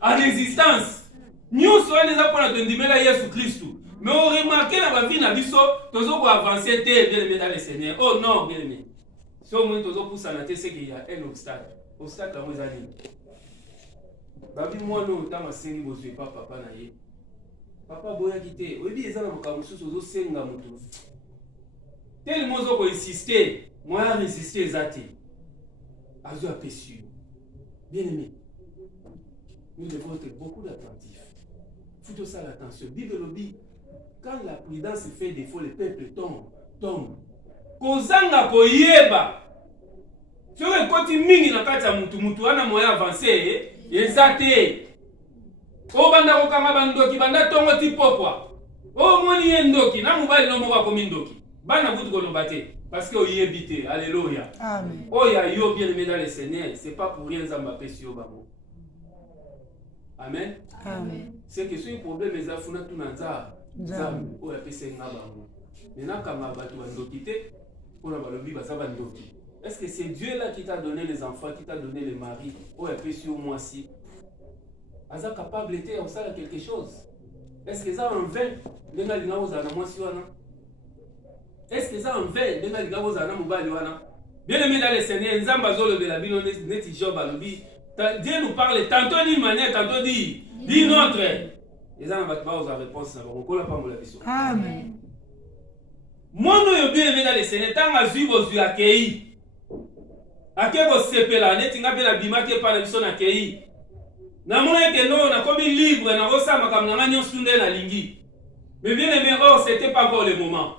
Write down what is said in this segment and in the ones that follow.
en existence. Nous sommes les apôtres de Ndimela Yesu Christ. Mais on remarque dans la vie, nous avons avancé bien aimé dans le Seigneur. Oh non, bien aimé. Si au moins nous avons poussé à c'est qu'il y a un obstacle. Obstacle à vos amis. Babi moi non, tant ma série vous pas papa naïe. Papa boya quitté. Obi ezana mukamusu sozo senga mutu. Tellement zo insister, moi résister zati. Azo apessu. Bien aimé. Nous devons être beaucoup d'attentifs. Faut ça l'attention. Bible lobby. Quand la prudence fait défaut, le peuple tombe. Kozanga koyeba. Si on écoute mingi na kati ya mutu ana moyen avancé, ezate. O banda ko kanga bandoki banda tongo tipopwa. O moni endoki na mubali no moko ko mindoki. Bana butu ko lobate parce que oyebite. Alléluia. Amen. Oya yo bien aimé dans le Seigneur, c'est pas pour rien zamba pesi yo bango. Amen. Amen. C'est que ce problème est afuna tunanza. Zam oya pesi nga bango. Maintenant kama batu bandoki te pour la balobi basaba ndoki. Est-ce que c'est Dieu là qui t'a donné les enfants, qui t'a donné les maris? Oya pesi yo moi si. Aza capable de faire quelque chose. Est-ce que ça en vain? Denga linga ozana moi si wana. Est-ce que ça en vain? Denga linga ozana mobali wana. Bien aimé dans le Seigneur, nzamba zolo de la bino neti job alobi. Dieu nous parle tantôt d'une manière, tantôt d'une autre. Les gens n'ont pas aux réponses. On ne pas la question. Amen. Moi, nous bien aimé dans le Seigneur, tant que je vous accueilli. Accueilli vos sepela, n'était pas la bima qui est pas la mission accueilli. Na mona que non, on a comme libre, na rosa ma comme na nyon sunde na lingi. Mais bien aimé, oh, c'était pas encore le moment.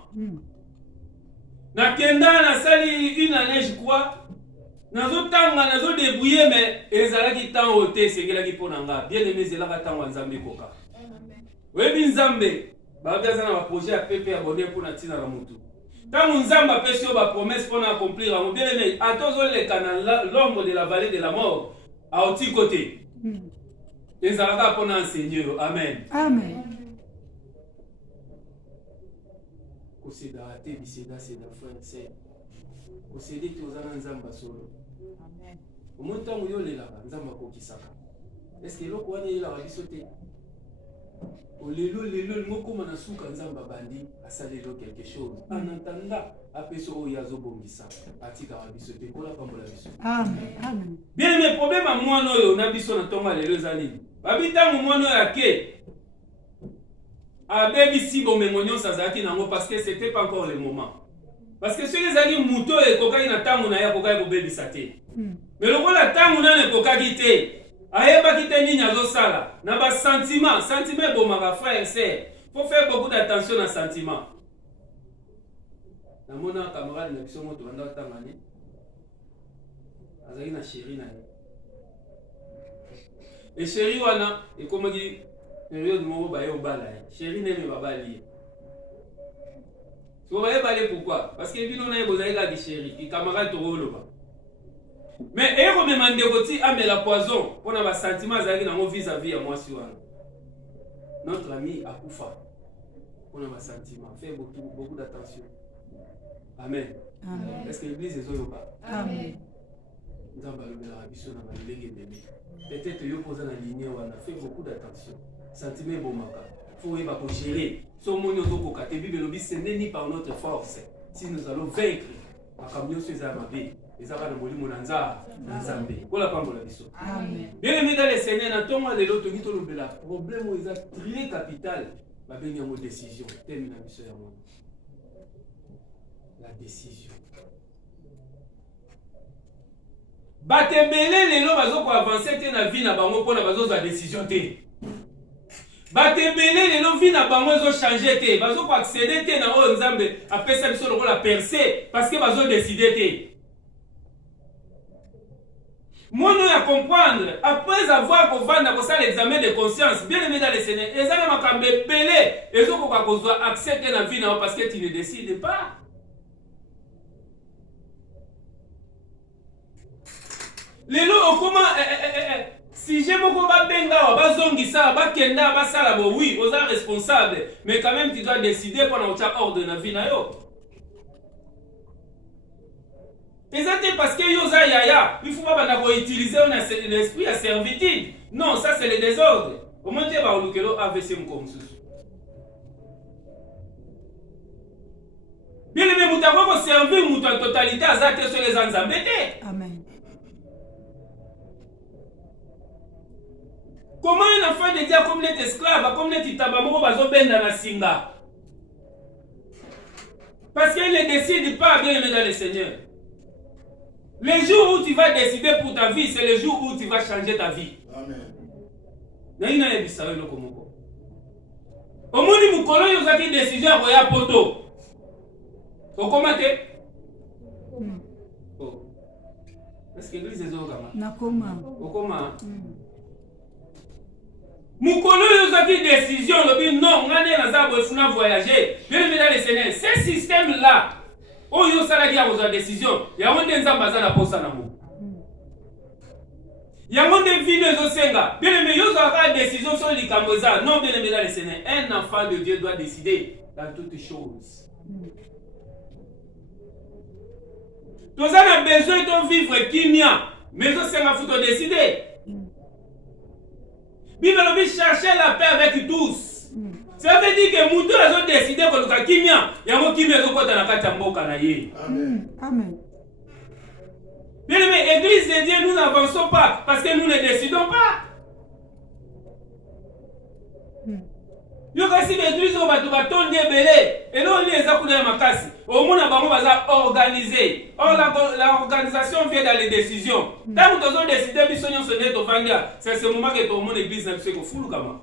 Na kenda na sali une année, je crois. Nazo tanga nazo débrouiller mais ezala ki temps oté sengela ki ponanga bien aimé zela ka tanga nzambe koka. Webi nzambe ba biaza na projet ya pepe abonné pour na tina na mutu. Tango nzamba pesi yo ba promesse pour accomplir en bien aimé atozo le canal l'ombre de la vallée de la mort à oti côté. Ezala ka pour enseigner. Amen. Amen. Koseda te biseda c'est frère c'est. Koseda te ozana nzamba solo. Amen. Au moins tant que les là, nzamba ko kisaka. Est-ce que l'oko wana ila rabisote? O lelo ngoko mana suka nzamba bandi asalelo quelque chose. En entendant apeso o yazo bongisa atika rabisote kola pambola biso. Amen. Amen. Bien mes problèmes à moi no na biso na tonga lelo zali. Babita mo no ya ke. Abebi si bomengonyo sazaki nango parce que c'était pas encore le moment. Parce que ceux qui ont dit muto et kokaki na tango na ya kokaki ko bebisa te. Mais le rôle la tango na ne kokaki te. Ayeba ki te nini azo sala. Na ba sentiment bon ma frère et sœur. Faut faire beaucoup d'attention à sentiment. Na mona camarade na biso moto banda tangani. Azaki na chérie na ye. Et chérie wana et comme dit période moko ba yo bala. Chérie ne me babali. Vous voyez pas pourquoi? Parce que bino na bozali la chérie, qui camarade tolo. Mais et on me demande aussi à la poison pour na ba sentiment zali na mo vis-à-vis à moi si wana. Notre ami akufa. On a ba sentiment, fait beaucoup d'attention. Amen. Amen. Est-ce que l'église est zo pas? Amen. Nzamba le bela biso na ba lenge bébé. Peut-être yo poser na ligne wana, fait beaucoup d'attention. Sentiment bomaka. Faut y va pour gérer. Ce n'est ni par notre force. Si nous allons vaincre, bien aimé dans les Seigneurs, le problème est très capital. La décision. La décision. Batebele les lots avancer dans la vie na bango pour la décision. Batebele les non vie na bango zo changer te bazo ko accéder te na o nzambe apesa biso loko la percer parce que bazo décider te. Moi nous à comprendre après avoir kovanda ko ça l'examen de conscience bien aimé dans le Seigneur ezana makambe pelé ezo ko ka ko accepter na vie na parce que tu ne décides pas. Lelo comment si j'ai mon combat benga, bazongisa, bakenda, basala bo oui, vous êtes responsable, mais quand même tu dois décider pendant que tu as ordre na vie na yo. Et ça c'est parce que yoza yaya, il faut pas utiliser l'esprit à servitude. Non, ça c'est le désordre. Au moins tu vas au lukelo AVC comme ça. Bien aimé, nous avons servi en totalité à ça sur les embêtés. Amen. Comment un enfant de Dieu comme l'être esclave, comme l'être tabamoko bazo benda na singa? Parce qu'il ne décide pas, bien aimé dans le Seigneur. Le jour où tu vas décider pour ta vie, c'est le jour où tu vas changer ta vie. Amen. Naina yebisa yo komoko. Omoni mukolo yo zaki décision ko ya poto. Okomate? Oh. Est-ce que l'église est okama? Nakoma. Okoma. Mukolo yo zaki décision lobi non, ngane na za bofuna voyager. Bien aimé dans le Seigneur, ce système là, oh yo salaki ya kozwa décision, ya wonde nzamba za na posa na mo. Ya wonde vie zo senga. Bien aimé yo zaka décision sur likambo za. Non, bien aimé dans le Seigneur, un enfant de Dieu doit décider dans toutes choses. Tu as besoin de vivre kimia, mais tu as besoin de décider. Bible dit chercher la paix avec tous. Ça veut dire que nous avons décidé que nous avons kimia, il y a un kimia qui est dans la mboka na ye. Amen. Amen. Bien aimé, Église de Dieu, nous n'avançons pas parce que nous ne décidons pas. Yo kasi l'église au bato batonde belé et non les akuna makasi au monde bango baza organisé. Or l'organisation vient dans les décisions. Tant que nous avons décidé biso nyonso ne to vanga, c'est ce moment que tout le monde église na biso ko fulu kama.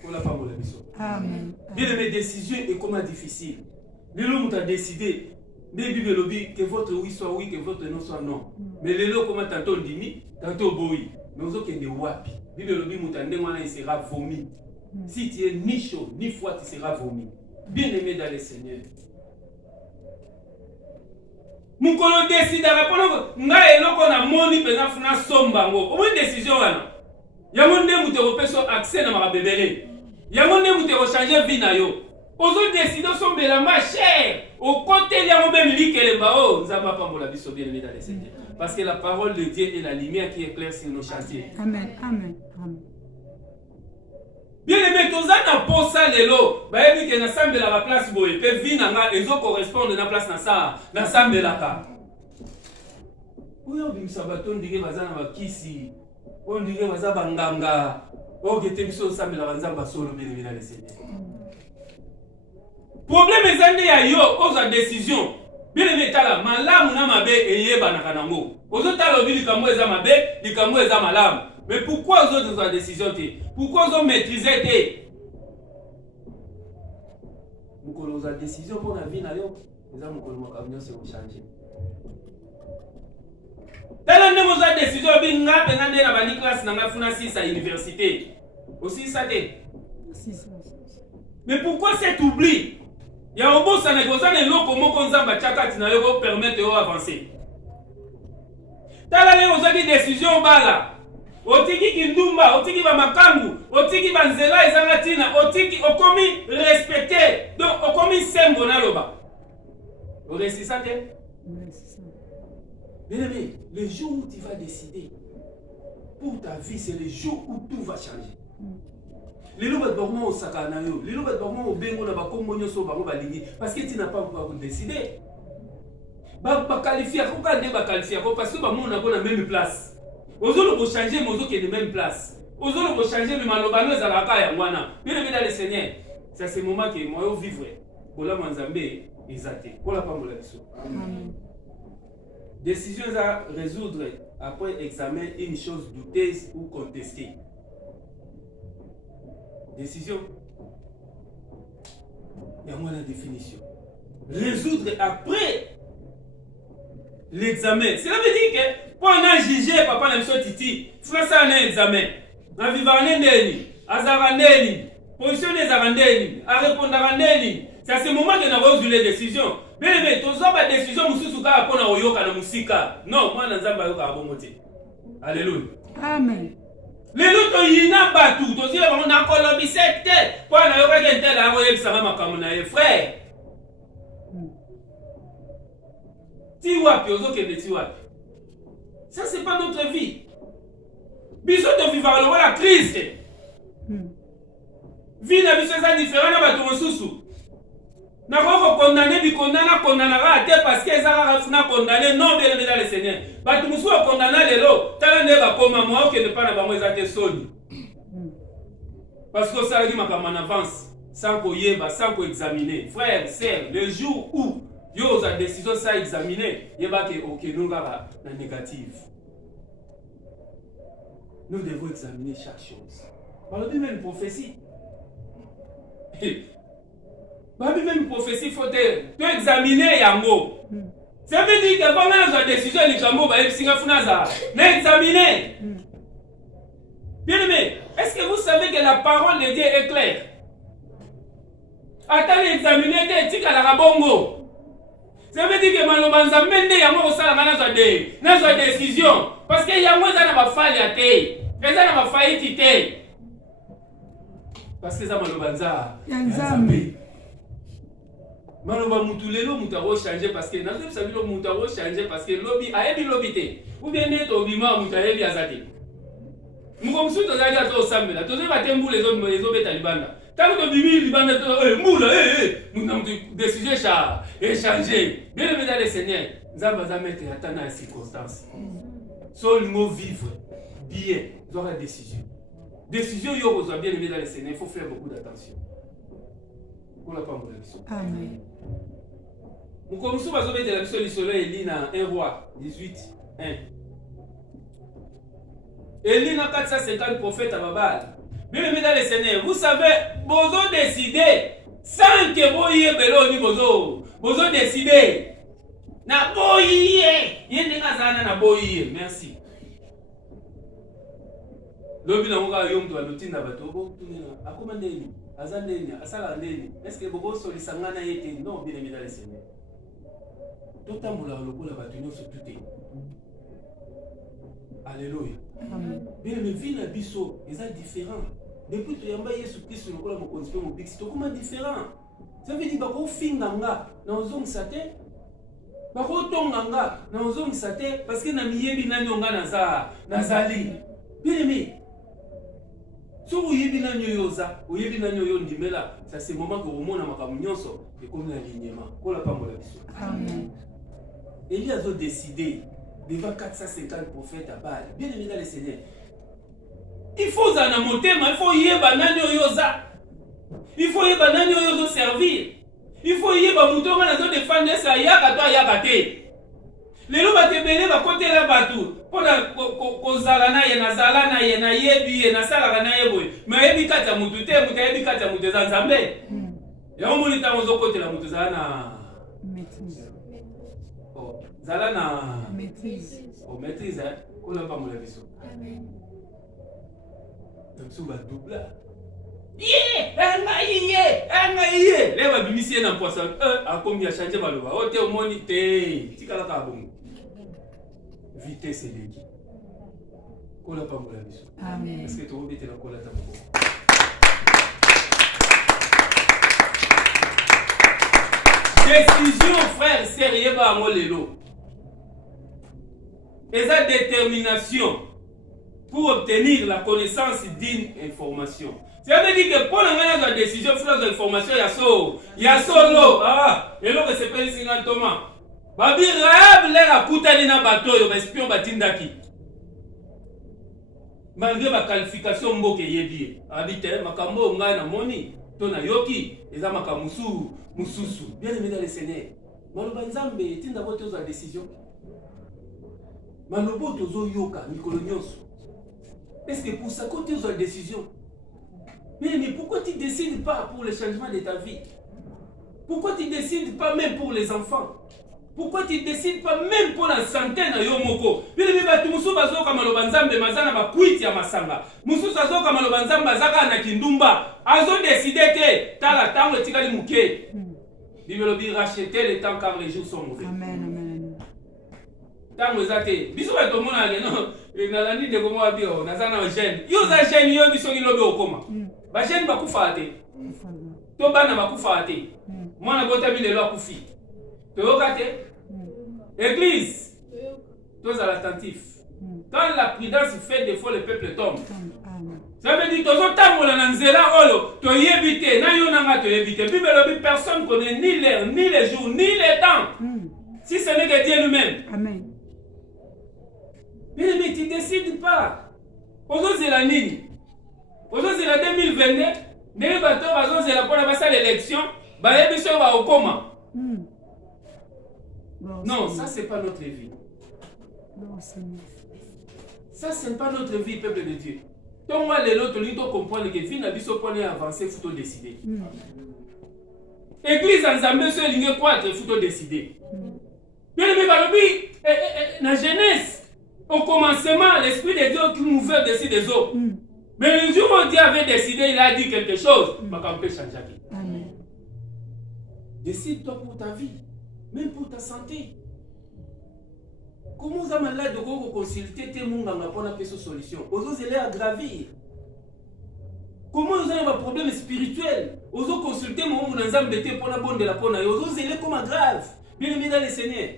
Pour la parole biso. Amen. Bien aimé, décision est comment difficile. Lelo muta a décidé de Bible lobby que votre oui soit oui, que votre non soit non. Mais lelo comment tantôt ndimi, tantôt boyi. Nous autres de wapi. Bible lobby muta ndengwana il sera vomi. Si tu es ni chaud, ni froid, tu seras vomi. Bien-aimé dans le Seigneur. Mon colon décide à répondre, nga eloko na moni pena funa sombango. Au moins décision wana. Ya monde mu te repeso accès na mabebele. Ya monde mu te changer vie na yo. Ozo décider sombela ma cher. Au côté ya mo même likele ba o, nzamba pambola biso bien-aimé dans le Seigneur. Parce que la parole de Dieu est la lumière qui éclaire sur nos chantiers. Amen. Amen. Amen. Bien aimé, tous na posa lelo, ba yebi ke na sambela la place boye, pe vi na nga ezo correspondre na place na sambela ka. Oyo bimisa bato ndike baza na bakisi, o ndike baza banganga, o gete biso sambela banzamba solo bien aimé dans le Seigneur. Problème ezande ya yo, oza décision. Bien aimé tala, malamu na mabe eyeba na kanango. Ozo tala obi likambo eza mabe, likambo eza malamu. Mais pourquoi aux autres ont la décision? Pourquoi ils ont maîtrisé? Pourquoi ils ont la décision pour la vie? Ils ont changer. Tellement de choses à décision, ils ont une classe dans la université. Aussi ça. Mais pourquoi cet oubli? Il y a un beau Sénégal, il y a un peu de permettre d'avancer. Tellement de choses à décision, otiki kindumba, otiki ba makangu, otiki ba nzela ezanga tina, otiki okomi respecté, donc okomi sembo na loba. O resisate? Bien aimé, le jour où tu vas décider pour ta vie, c'est le jour où tout va changer. Les loba dormo au sakana yo, les loba dormo au bengo na ba kombo nyoso bango ba lingi parce que tu n'as pas décidé. Ba qualifier ko ka de ba qualifier ko parce que ba mon na la même place. Ozolo ko changer mozo qui est de même place. Ozolo ko changer le malobano za ka ya mwana. Bien aimé dans le Seigneur, c'est ce moment que moi vivre. Pour la manzambe exacté. Pour la pambola biso. Amen. Décision à résoudre après examen une chose douteuse ou contestée. Décision. Il y a moins la définition. Résoudre après l'examen. Cela veut dire que pour un juger, papa n'a pas titi. Faut ça un examen. En vivant neni, azara neni, position des arandeni, à répondre à neni. C'est à ce moment que nous avons résoudre les décisions. Mais tu as pas de décision mususuka pour na oyoka na musika. Non, moi nazamba yoka abomote. Alléluia. Amen. Les autres yina batu, to sila bango na kolobi secte. Pour na yoka gente la oye bisanga makamuna e frère. Tiwapi, ozokende tiwapi. Ça, c'est pas notre vie. Biso to vivre la crise. Vie na biso est différente na bato mosusu. Na ko condamner bi condamnera te parce que ça va fina condamner non bien dans le Seigneur. Bato mosusu condamner lelo, tala ne ba koma moi que ne pas na bango ezate soni. Parce que ça dit makama en avance sans koyeba, sans ko examiner. Frère, sœur, le jour où yo za décision ça examiner, yeba ke okenunga na négative. Nous devons examiner chaque chose. Par le même prophétie. Par le même prophétie, il faut examiner Yango. Ça veut dire que pendant la décision, les gens vont examiner. Bien aimé, est-ce que vous savez que la parole de Dieu est claire? Attendez, examiner, tu as la bongo. Ça veut dire que Malobanza mende Yango au salaire dans sa décision. Parce que Yango n'a pas failli. Ils n'ont pas failli. Parce que ça Malobanza. Maloba Moutulelo Moutaro changer parce que Nazem Sabilo Moutaro changer parce que lobby a ébi lobité. Ou bien net au bima Moutaebi Azate. Moukomsu Tozali à toi Samela. Tozé va tembo les autres Talibanda. Tant que Bibi Libanda, moula, nous avons décidé d'échanger. Bien le dans le Seigneur, nous avons mettre à la circonstance. Seul mot vivre, bien, nous avons la décision. Décision, il y a bien aimé dans le Seigneur, il faut faire beaucoup d'attention. Pour la part de Amen. Nous commençons à mettre la mission de Élie dans 1 roi 18, 1. Élie n'a 450 prophètes à Babal. Bien aimé dans le Seigneur, vous savez, bozo décider sans que boye belo ni bozo décider. Na boye, yende ngazana na boye. Merci. Lobi na ngoka yom to alotinda bato bo tunena. Akoma ndeni, azandeni, asala ndeni. Est-ce que bobo solisangana yete? Non, bien aimé dans le Seigneur. Totambola lokola bato nyonso tuté. Alléluia. Bien aimé, vie na biso, c'est différent. Depuis que tu as Jésus Christ, tu as dit c'est comment différent. Ça veut dire que tu as fait un sate, parce que tu as nazali. Bien aimé, si vous avez ça c'est le moment que vous avez comme l'alignement. Élie a décidé devant 450 prophètes à Baal. Bien aimé dans le Seigneur. Il faut en monter, mais il faut y aller. Il faut y aller servir. Il faut y aller défendre ça. Il y a toi, il y a les loups te belé va côté la batou. Pour la kozalana yena zalana yena yebi yena salana yebo. Mais yebi kata mutu te mutu yebi kata mutu zanzambe. Ya omulita mozo côté la mutu zalana. Maîtrise. Oh, zalana. Maîtrise. Oh, maîtrise, hein. Qu'on n'a pas mon avis. Amen. Donc, va double. Leva bimisi na poisson. A combien changer baloba. O te o monite. Tikala ka bongo. Vitesse eleki. Qu'on n'a pas mon avis. Amen. Est-ce que tu obéis la cola ta bongo? Décision, frère, sérieux ba ngolelo. Et sa détermination pour obtenir la connaissance d'une information. Ça veut dire que pour la décision, il faut la information, il y a solo. Ah, et là, c'est pas le signal Thomas. Babi Rahab, l'air à Koutani na bateau, il y a espion batindaki. Malgré ma qualification, mboke yebi. Habite, makambo, ngana, moni, tona yoki, et ça makamusu, mususu. Bien aimé dans le Seigneur. Malobanzambe, tinda vote aux décisions. Malobo tozo yoka, Nicolo Nyonso. Est-ce que pour ça, quand tu as une décision, mais pourquoi tu ne décides pas pour le changement de ta vie? Pourquoi tu ne décides pas même pour les enfants? Pourquoi tu ne décides pas même pour la santé na yomoko? Bien aimé, tu musu bazoka malobanzambe mazana ba kuiti ya masanga. Musu bazoka malobanzambe bazaka na kindumba. Azo décider que tala tango tikali muke. Bible dit racheter le temps car les jours sont mauvais. Amen, amen. Tango zate. Biso ba tomona ngeno. Nalandi de comment va dire nazana jeune. Yo za jeune yo biso ngilobe okoma. Ba jeune bakufa ate. To bana bakufa ate. Mwana bota bi lelo akufi. To yokate. Église, tous à l'attentif. Quand la prudence fait défaut, le peuple tombe. Ça veut dire que personne ne connaît ni l'heure, ni les jours, ni les temps. Si ce n'est que Dieu lui-même. Amen. Mais tu ne décides pas. Aujourd'hui, c'est la ligne. Aujourd'hui, c'est la 2022. Dès que tu as la l'élection, non, ça, ce n'est pas notre vie. Ça, ce n'est pas notre vie, peuple de Dieu. Donc, moi, les autres, nous comprendre que la vie n'a pas avancé, il faut décider. Église en Zambie, il faut quoi, il faut décider. Bien aimé, dans la jeunesse, au commencement, l'Esprit de Dieu qui nous veut décider des autres. Mais le jour où Dieu avait décidé, il a dit quelque chose, on peut changer. Décide-toi pour ta vie, même pour ta santé. Comment vous avez malade de consulter tes gens pour avoir une solution? Vous allez aggravir. Comment vous avez un problème spirituel? Vous allez consulter mon vous dans embêté pour la bonne de la bonne. Vous allez comme grave. Bien aimé dans le Seigneur.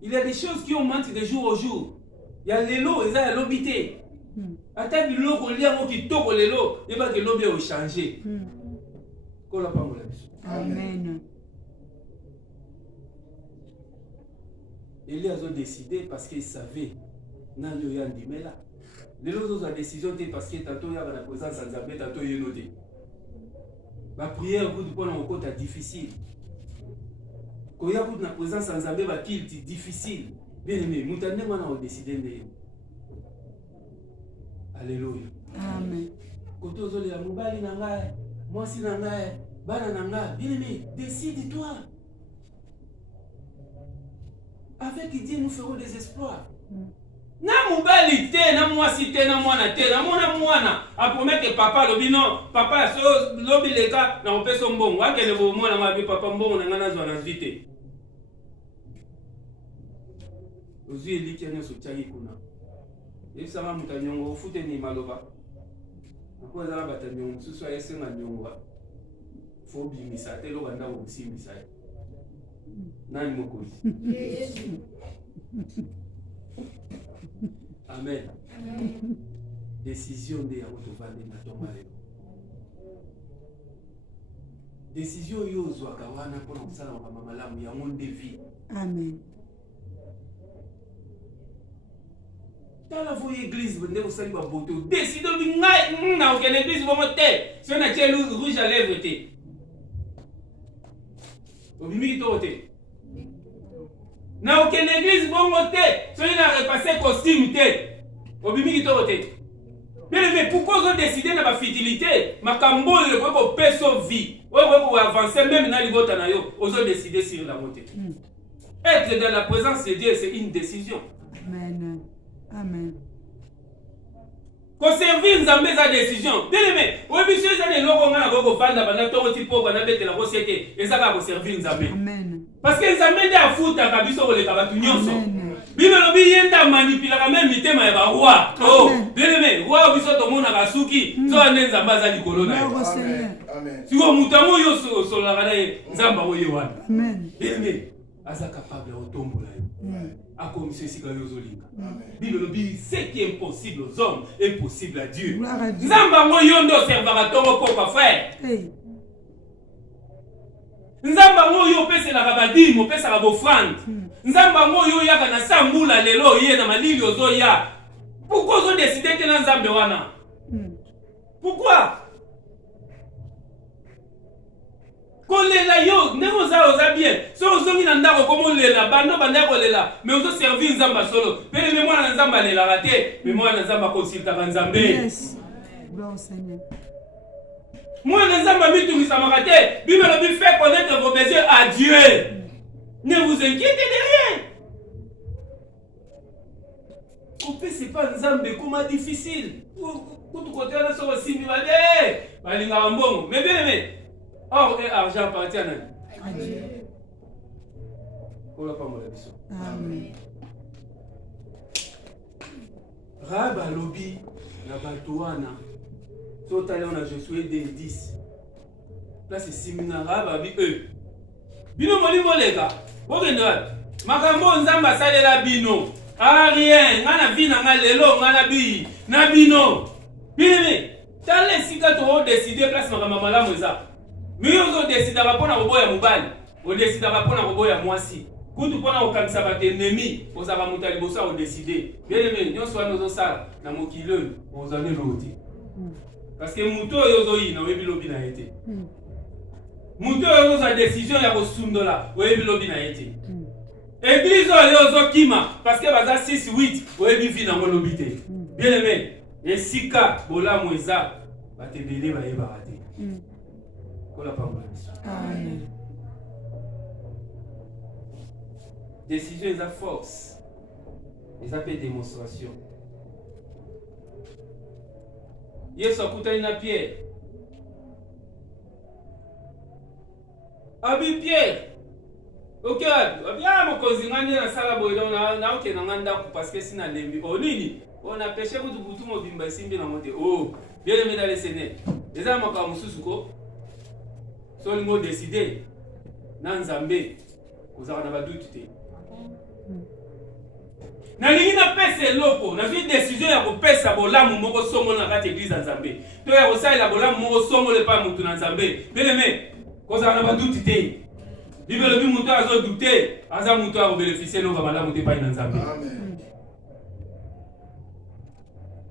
Il y a des choses qui augmentent de jour au jour. Il y a les lots, il y a l'obité. À ta vie, l'eau qui toque les lots, il y a que l'eau bien changer. Amen. Elias a décidé parce qu'il savait nan yo ya ndimela. Les autres ont décision parce que tantôt il y a la présence sans Zambé, tantôt il y a noté. La prière pour du point en côté difficile. Quand il y a la présence sans Zambé, va qu'il est difficile. Bien aimé, nous avons décidé de. Alléluia. Amen. Quand vous avez mobali nangaye, moi si nangaye, bana nangaye, bien aimé, décide-toi. Avec Dieu, nous ferons des exploits. Na mobali te, na mwasi te, na mwana te, na mwana. A promettre que papa lobi non, papa so lobi leka na opeso mbongo. Akene bo mwana mabi papa mbongo na ngana zwa na vite. Ozi eliki anya so chagi kuna. Esa ma mutanyongo ufute ni maloba. Ako ezala batanyongo susu ayese na nyongo. Fo bimisa te lo banda ko simisa. Nani mokozi? Amen. Décision de Yakotovande na Tomalelo. Décision yo zwaka wana pour kusala kwa malamu ya monde vie. Amen. Dans la voie église, vous devez saluer votre beauté. Décidez de na aucune église vous monter. Si on a tiens rouge à lèvres te. Obimi ki na aucune église bon monter. Si on a repassé costume te. Obimi ki mais pourquoi vous décidez de la fidélité? Ma cambo le pour perso vie. Vous pouvez avancer même dans les votes na yo. Vous avez décidé sur la montée. Être dans la présence de Dieu, c'est une décision. Amen. Amen. Conserver une sa décision. Bien aimé, oui, monsieur, ça n'est pas qu'on a vendre pendant ton petit pot, pendant que la société, et ça va conserver une Amen. Parce que ça met à foutre à Kabiso les Kabatunions. Bible yenda manipula même mitema ya roi. Oh, bien aimé, roi biso to mona kasuki, so anenza mbaza likolo na. Amen. Si vous mutamo yo so la gana nzamba oye wana. Amen. Bien aimé, aza capable de tombola yo. A comme ceci quand yo zolinga. Bible dit ce qui est impossible aux hommes est possible à Dieu. Nzamba oyo ndo servera tongo poko frère. Nzamba oyo pese la rabadimo, pese la bofrande. Nzamba oyo yaka na sambula lelo ye na malili ozoya. Pourquoi vous décidez que nzambe wana? Pourquoi? Kolela yo, nemo za oza bien. So ozongi na ndako komo lela, bando bandako lela, mais ozo servir nzamba solo. Pele me mwana nzamba lela raté, mais mwana nzamba consulta nzambe. Yes. Bon Seigneur. Moi, les hommes m'habitent tout ça m'a raté. Bible nous fait connaître vos besoins à Dieu. Ne vous inquiétez de rien. Couper c'est pas un zambe comment difficile. Pour tout côté on a sur aussi mi balé. Balinga mbongo. Mais bien aimé. Or et argent appartient à Dieu. Pour la femme la biso. Amen. Raba lobby na batuana. So tali on a Josué 10. Là c'est Simina Raba bi eux. Bino moli molega. Bogenda. makambo nzamba salela bino. Ah rien, ngana vina ngalelo ngana bi na bino. Bimi, tale sika to décider place makambo malamu eza. Miyo zo décider rapona boboya mubali. O décider rapona boboya mwasi. Kutu pona okangisa ba ennemi, ozaba mutali bosa o décider. Bien aimé, nyonso wana zo sala na mokilo ozane loti. Parce que muto yozo yina webi lobi na ete. Muto yozo za décision ya kosundola webi lobi na ete. Église yozo kima parce que baza 6 8 webi vi na ngolobi te. Bien aimé, esika bola mweza batebele ba yeba raté. Kola pa mwa. Amen. Décision est à force. Ils appellent démonstration. Yesu akutani na Pierre. Abi Pierre. Ok, bien mokonzi ngani na sala boyo na oke na nganda parce que sina lembi. Oh nini? On a péché pour tout mo bimba simbi na monte. Oh, bien aimé dans le Seigneur. Les âmes ka mususu ko. So lingo décider na Nzambe. Ozaka na baduti te. Na lingina pesa eloko, na zwi décision ya kopesa bolamu moko songo na kati église Nzambe. To ya kosalela bolamu moko songo le pa mutu na Nzambe. Bien-aimé, kozala na baduti te. Bibelo bi mutu azo douter, aza mutu a bénéficier no balamu te pa na Nzambe. Amen.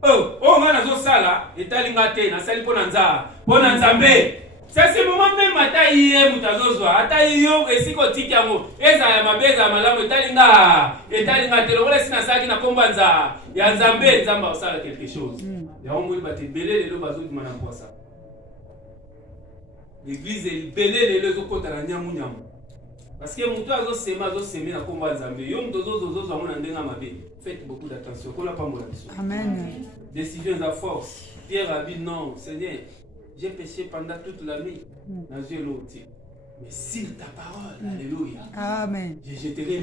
Oh, ngana zo sala, etalinga te na sali pona nza, pona Nzambe. C'est ce moment même ata iye mutazozwa ata iyo esiko tiki yango eza ya mabeza malamu etalinga te lokola sina saki na komba nza ya Nzambe Nzamba osala quelque chose ya omuli batebele lelo bazodima na posa l'église elibele lelo ezokota na nyamu parce que mutu azoseme na komba Nzambe yo mutu ozozwa mona ndenga mabe. Faites beaucoup d'attention kola pambola biso. Amen. Décision à force. Pierre a dit non Seigneur, j'ai péché pendant toute la nuit. Mais sur ta parole, alléluia. Amen. Je jetterai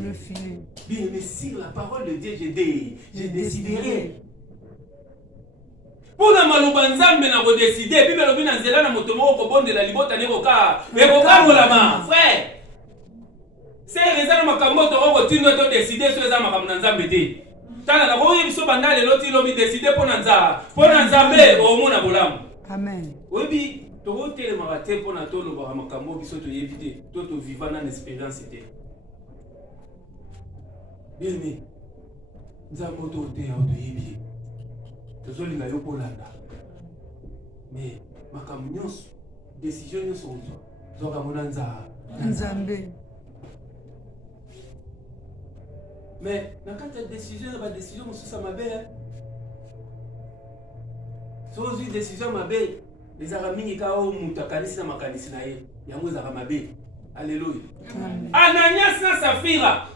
le filet. Bien, mais sur la parole de Dieu, je déciderai. Pour la maloba nzambe na ko décider, Bible lobi na nzela na moto moko ko bondela libota ne koka. E koka molama, frère. C'est raison makambo to ko tindo to décider so eza makambo na nzambe te. Tala na ko yebiso bandale loti lobi décider pour na nzambe o mona bolamu. Amen. Oui, tu vas te marquer pour na tolo ba makambo biso to yebite to vivant en espérance te. Bien mais nzambo to te ya to yebi. To linga yo polanda. Mais makambo nyonso décision nyonso zo ka mona nzambe. Mais na kata décision ba décision mosusa mabe. So zi décision mabe les aramingi ka o mutakanisi na makanisi na ye yango za mabe. Alléluia. Ananias na Safira.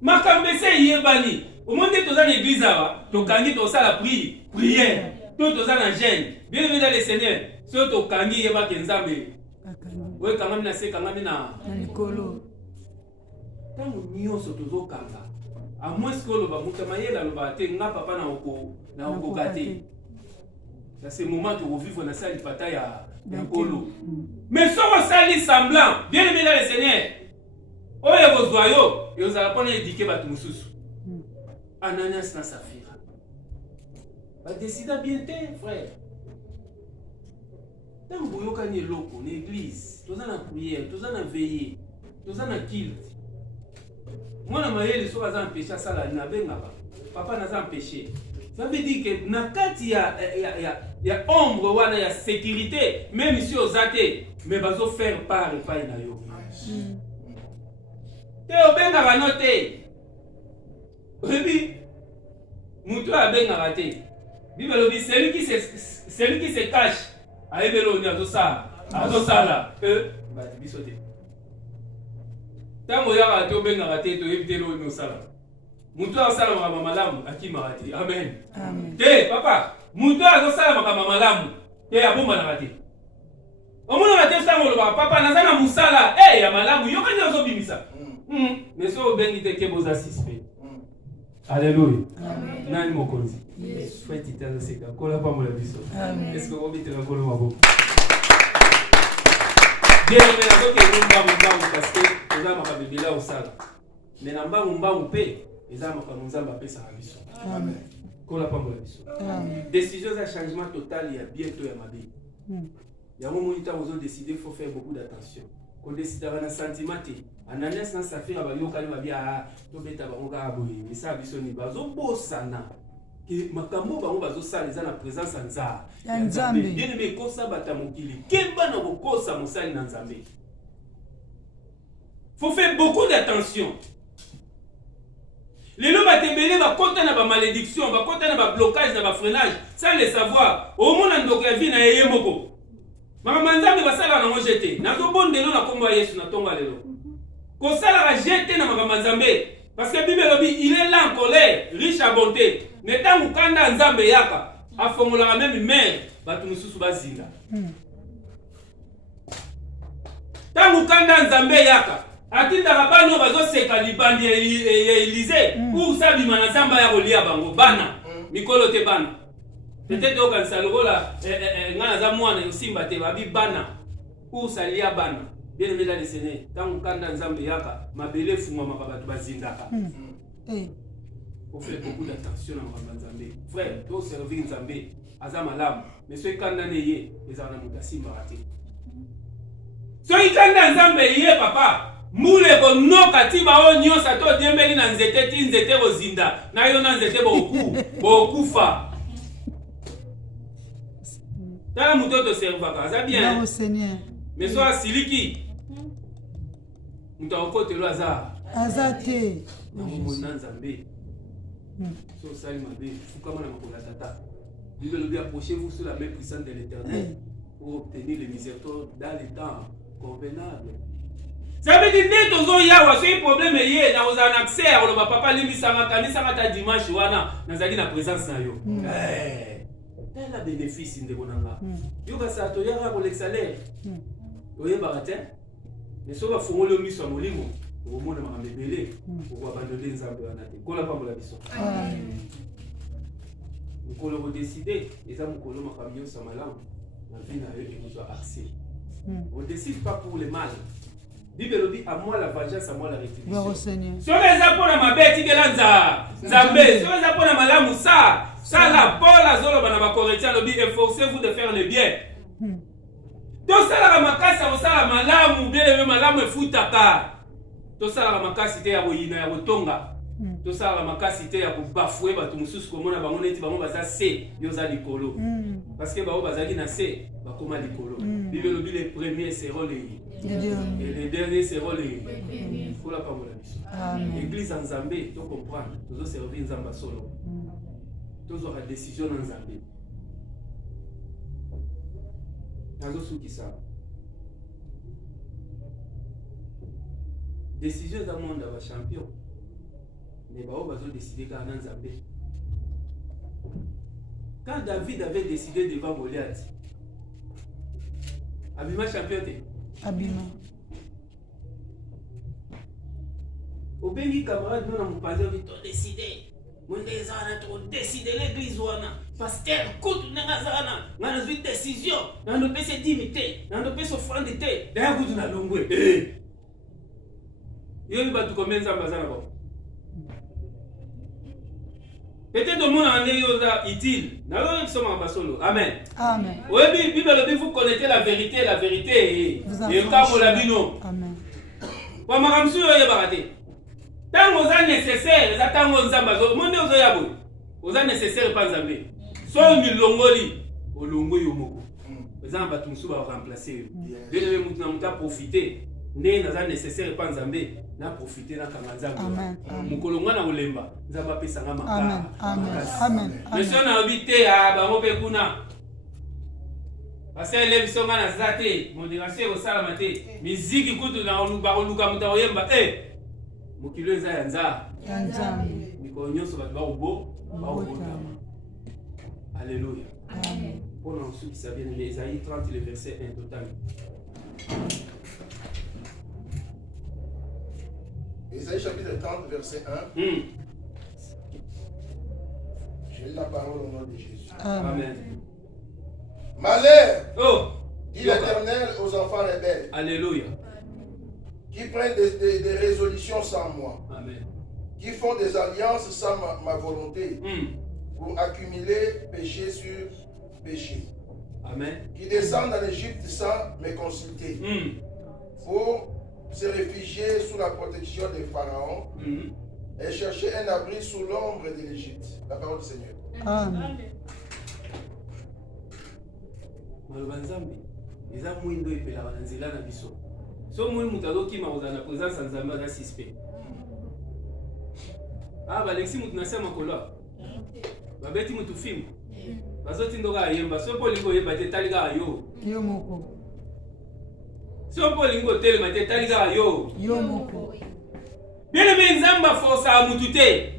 Makambese yebani. Au monde toza na église awa, to kangi to sala prière. To za na jeûne. Bien dans le Seigneur. So to kangi yeba ke Nzambe. We kangami na se kangami na likolo. Tango nyonso tozo kanga. A moins que le bamukamayela le bate nga papa na oko gate. Dans ce moment que vous vivez dans cette bataille à Nkolo. Mais si on sali semblant, bien aimé dans le Seigneur. Oye bozoyo, et vous allez pas éduquer batu mususu. Ananias na Safira. Ba décida bien te frère. Tango boyoka ni loko na église, toza na prière, toza na veiller, toza na kilt. Moi, je suis empêché à ça, papa n'a empêché. Ça veut dire que dans il y a ombre, il y a sécurité, même si aux athées, mais il faut faire part et pas y aller. Tu es au Benga noté. Oui, Moutou a Benga raté. Bible dit celui qui se cache, a Ebelo ni Azosa, Azosala, bah, bisoté. Tango ya to benga raté to éviter lo no sala. Mutu asala mama malamu akima raté. Amen. Amen. Te papa, mutu asala mama malamu. Te abomba na raté. Omona raté sango lo papa nazana musala. Ya malamu yo kanya zo bimisa. Mais so bengi te ke boza sispe. Alléluia. Amen. Nani mokonzi. Yes. Faites itazo seka. Kola pa mo la biso. Amen. Est-ce que vous mettez la kolo mabo? bien aimé nazokende mbangu parce que eza makambo ebele osala mais na mbangu mpe eza makambo nzambe apesaka biso kola pambola biso décision eza changement total ya bientôt ya mabe yango moni ntango ozodécide il faut faire beaucoup d'attention kodécidaka na sentiment te Ananias na Safira bayokani babia tobeta bango kaka boye esala biso nini bazobosana ke makambo bango bazosala eza na présence ya nzambe bien aimé kosa bata mokili keba na kokosa mosali na nzambe. Faut faire beaucoup d'attention. Les gens batembele ba kota na ba malédiction, ba kota na ba blocage, na ba freinage, sans le savoir. Au moins na ndoka vie na yeye moko. Mama nzambe basala na ngojete. Na zo bondelo na komba Yesu na tonga lelo. Ko sala ba jeter na mama nzambe. Parce que Bible lobi il est lent en colère, riche à bonté. Mais tant ukanda nzambe yaka, afongola même mère, batu mususu bazinga. Tant ukanda nzambe yaka, atindaka bano bazoseka libandi ya Élysée ou sabima na zamba ya kolia bango bana mikolo te bana peut-être okanisa lokola ngana za mwana yosimba te babi bana ou salia bana bien aimé dans le Seigneur tant kanda nzambe yaka mabele fungwa bato bazindaka faut faire beaucoup d'attention na nzambe frère to servir nzambe aza malamu mais so kanda neye ezana mutasimba te so kanda nzambe ye papa mule ko noka tiba o nyosa to diembeli na nzete ti nzete bozinda na yo na nzete bokufa tala mutoto servaka aza bien mais so asiliki muto akotelo aza te na nzambe so sali mabe fukama na makola tata Bible dit approchez-vous sur la main puissante de l'Éternel pour obtenir le miséricorde dans les temps convenables. Ça veut dire que tozo yawa so un problème yé na ozana accès alo papa limbisanga kanisa kata dimanche wana nazali na présence na yo. Tel a bénéfice ndeko nanga. Yo ba sa to yaka ko l'exalaire. Oye barate. Mais so ba fungolo miso molimo, o mona makambe belé, o abandonner nzambe wana te. Kola pambola biso. Mukolo ko décider, eza mukolo makambe yo samalamu. Na vie na yo ekozwa accès. On décide pas pour le mal. Bible dit à moi la vengeance, à moi la rétribution. Si on les a pour la mabeti de l'anza, Zambé, si on les a pour la malamu, ça la Paul zolo banaba correctia le dit efforcez-vous de faire le bien. Donc ça la makasi, ça la malamu, bien le malamu futaka. Donc ça la makasi te ya boyina ya botonga. Donc ça la makasi te ya bafouer batu mususu komona bango neti bango baza se yoza likolo. Parce que bango bazali na se bakoma likolo. Bible dit les premiers seront les et les derniers seront les. Il faut la parole de l'église en Zambie, tu comprends. Nous avons servi en Zambie solo. Nous avons la décision en Zambie. Nous avons qui ça. Décision dans le monde de champion. Mais nous avons décidé qu'en Zambie. Quand David avait décidé devant Goliath, Abima champion. Abima. Au bengi camarade nous avons pas décidé. Mon désir trop décider l'église wana. Pasteur écoute n'azana, n'a une décision, n'a ne peut se dimiter, n'a ne peut s'offrande té. D'ailleurs vous na longwe. Yo ba tu combien ça bazana ba. Peut-être le monde en est utile. N'allons nous sommes en basolo. Amen. Amen. Oui, Bible dit vous connaissez la vérité et le cas pour la vie non. Amen. Pour ma ramsu yo yebaraté. Tant aux ans nécessaires, les attends aux ambazo. Monde aux yabo. Aux ans nécessaires pas zambe. So mi longoli, o longo yo moko. Les gens ba tumsu ba remplacer. Bien le mutu na muta profiter. Né na nécessaire pas zambe. Na profiter na kamanzambe. Mukolo ngwana olemba nzamba pesa nga makala. Amen. Monsieur na habité à bango pe kuna. Parce que les visions na zate, modération au salamate, musique kutu na oluka muta oyemba mokilo eza ya nzambe. Mikolo nyonso bato ba ubo, ba ubotama. Alléluia. Amen. Pour nous ceux qui savent bien Ésaïe 30 le verset 1 total. Ésaïe chapitre 30, verset 1. J'ai la parole au nom de Jésus. Amen. Malheur Dit l'Éternel aux enfants rebelles. Alléluia. Qui prennent des résolutions sans moi. Amen. Qui font des alliances sans ma volonté. Pour accumuler péché sur péché. Amen. Qui descendent en Égypte sans me consulter. Pour se réfugier sous la protection des pharaons. Et chercher un abri sous l'ombre de l'Égypte. La parole du Seigneur. Amen. Malbanzambi, eza mwindo epelaka na nzela na biso. So mwi mutu azokima kozala na présence ya Nzambe aza suspect. Ah, balexi mutu na se makolo. Babeti mutu film. Bazotindoka ayemba. So po lingo yeba te talika yo. Yo moko. So po lingo telema te talika yo. Yo moko. Bien aimé Nzamba force a mutu te.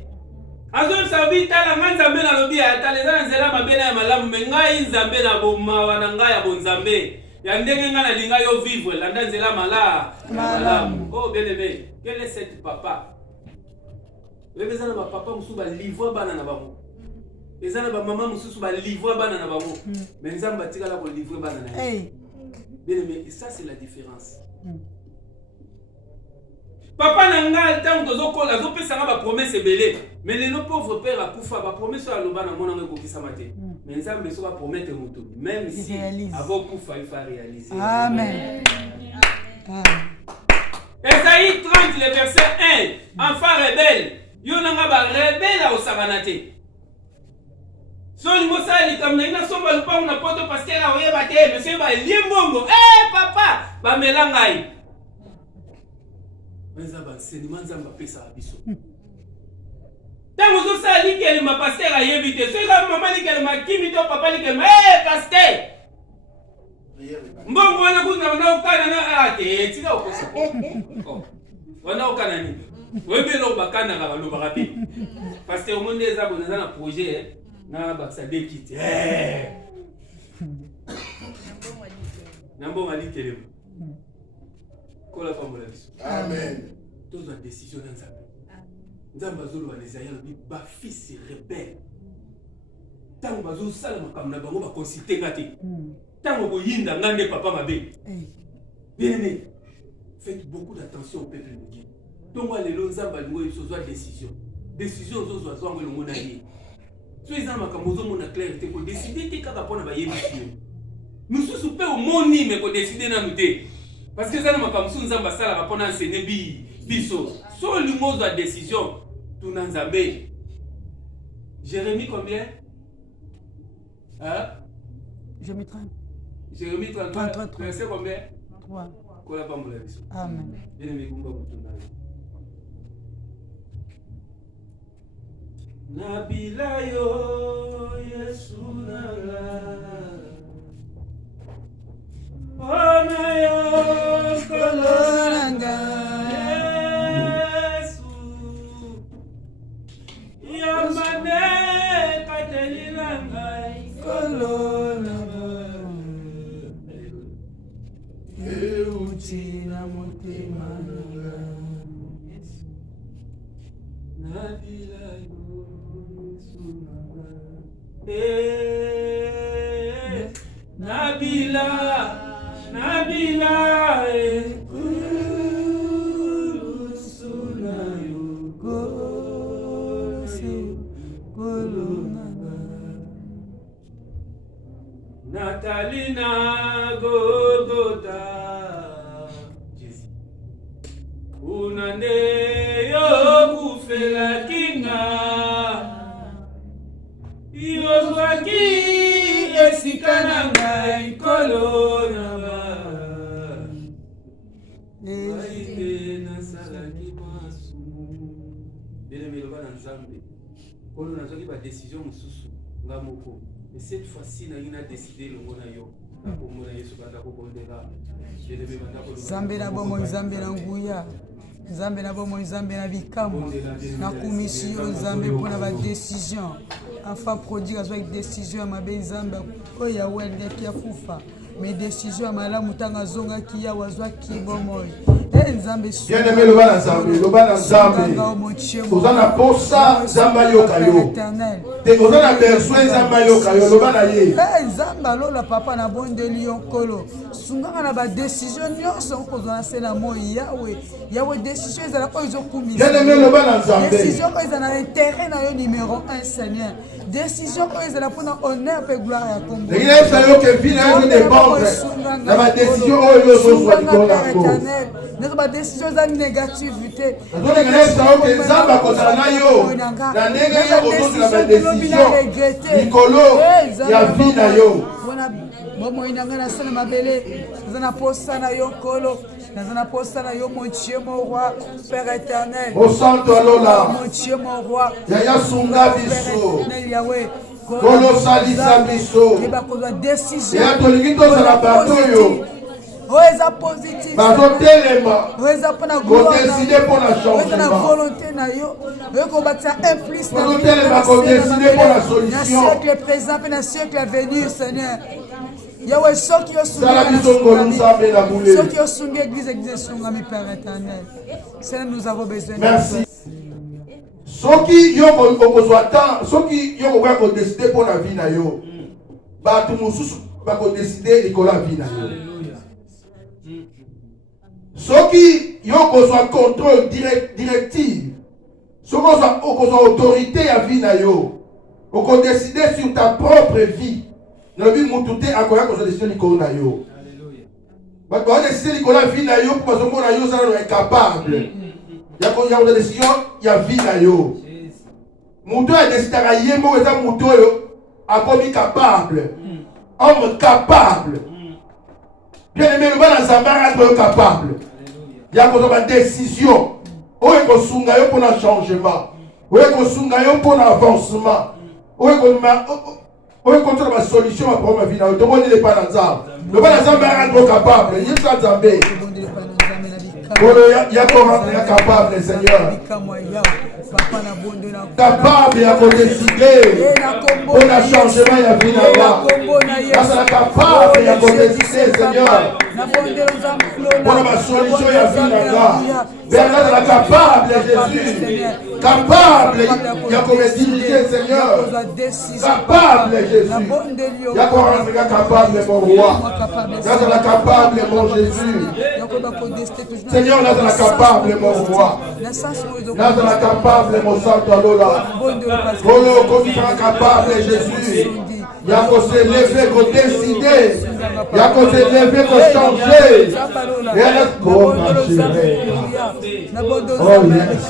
Azol sabi tala Nzambe na lobi atale za nzela mabena ya malamu mengai Nzambe na boma wana ngai ya bonzambe. Ya ndenge nga na linga yo vivre landa nzela malamu. Oh bien aimé, quel est cet papa? Leza na papa musu ba livre bana na bango. Leza na ba mama musu ba livre bana na bango. Mais Nzamba tika la ko livre bana na. Bien aimé, et ça c'est la différence. Papa nanga tant tozokola zopesa nga ba promesse ebele mais les pauvres père akufa ba promesse ya loba na mona ngo kisama te mais Nzambe so ba promettre mutu même si avant kufa il faut réaliser. Amen. Esaïe 30 le verset 1 enfant rebelle yo nanga ba rebelle au sabanate so ni mosali kamna ina somba lupa na poto parce que la oyeba te monsieur ba liembongo papa ba melangai Nzamba enseignement Nzamba pesa biso. Tango zo sali ke ma pasteur ayebite, so ka mama ni ke ma kimi to papa ni ke pasteur. Mbongo wana kuna wana ukana na ate tika ukosa. Wana ukana ni. Webe lo bakana ka lo bakapi. Pasteur monde eza bona na projet na baksa de kit. Nambo mali kelemo. Kola pamola biso. Amen. Tous la décision dans Nzambe. Nzambe azolo alizaya lobi ba fils rebelle. Tango bazo sala makamna bango ba consulter ngate. Tango boyinda ngande papa mabe. Bien aimé, faites beaucoup d'attention au peuple de Dieu. Tongo lelo Nzambe ngo iso zwa décision. Décision zo zwa zwa ngelo ngona ye. So ils ont makambo zo mona clarté ko décider te kaka pona ba yebisi. Nous sous pe au moni mais ko décider na nuté. Parce que ça ne m'a pas dit Nzamba sala rapona enseigner biso. So limo za décision tout Nzambe. Jérémie combien? Hein? Jérémie 30. Jérémie 33. Verset combien? 3. Kola pa mbola biso. Amen. Bien aimé kumba kutuna. Nabila yo Yesu nala. Ona yo koloranga Yesu Yamane katelilanga koloranga Euti na motema nanga Nabila yo Yesu nanga Nabila sunayo Natalina Golgotha Jésus Unande yo kufela kinga Yozwaki esika ngai kolona décision mususu ngamoko mais cette fois-ci na ina décider le mona yo na komona Yesu banda ko bondela Nzambe na bomo Nzambe na nguya Nzambe na bomo Nzambe na bikamo na commission Nzambe pona ba décision enfin produire avec décision mabe Nzambe oya wende kia kufa mes décisions à malamu tanga zonga kia wazwa kibomoy. Bien-aimé, le bas Nzambe, le bas Nzambe. Vous en avez pour ça, Zamba Yokayo. Vous en avez besoin, Zamba Yokayo, le bas Naye. Zamba lola papa na bonde lion kolo. Sunga na ba décision nyonso ko zona sela mo Yahweh. Yahweh décision ezala ko izokumisa. Bien-aimé, le bas Nzambe. Décision ko ezala intérêt na yo numéro 1 Seigneur. Décision ko ezala pour honneur et gloire ya Kombo. Il est ça yo que vient de dépendre. La ma décision o yo so soit éternel. Notre décision est négativité. La décision Nicolo, il y a vie na yo. Bomo inangana sana mabele, zana posta na yo kolo, zana posta na yo mon Dieu mon roi, Père éternel. Au santo alola. Mon Dieu mon roi. Yaya sunga biso. Yahweh. Kolo salisa biso. Eba ko décision. Ya tolingito sala bato yo. Oeza positif. Bato telema. Oeza pana gloire. Ko décider pour la changement. Oeza na volonté na yo. Oeza ko batia un plus na. Bato telema ko décider pour la solution. Na siècle présent et na siècle à venir Seigneur. Yahweh soki yo sunga. Sala biso ko nzambe na boule. Soki yo sunga église sunga mi Père éternel. Seigneur nous avons besoin de merci. Soki yo ko zwata, soki yo ko décider pour la vie na yo. Bato mususu ba ko décider ikola vie na yo. Soki yo kozwa contrôle directive, soki kozwa autorité ya vie na yo, oko décider sur ta propre vie. Nalobi mutu te akoya kozwa décision likolo na yo. Bato ba décider likolo ya vie na yo pour bazomona yo zala incapable. Ya kozwa décision ya vie na yo. Mutu a décidé ka yembo eza mutu oyo akomi capable. Homme capable. Bien aimé, le bas Nzambe est capable. Il y a une décision. Où est qu'on sunga yo pour un changement? Où est qu'on sunga yo pour un avancement? Où est qu'on trouve une solution pour ma vie? Tout le monde n'est pas dans ça. Le bas Nzambe est capable. Il est Nzambe. Il y a capable, Seigneur. Capable de décider pour un changement de la vie. Capable de décider, Seigneur, pour la solution de la vie. Bernard est capable, Jésus. Capable de diriger, Seigneur. Capable, Jésus. Il y a capable, mon roi. Il y a capable, mon Jésus. Seigneur, là, c'est capable, mon roi. Là, c'est capable, mon santo alola. Kolo, comme il sera capable, Jésus. Il y a qu'on se lever, qu'on décider. Il y a qu'on se lever, qu'on changer. Et là, qu'on marcherait. Oh, yes.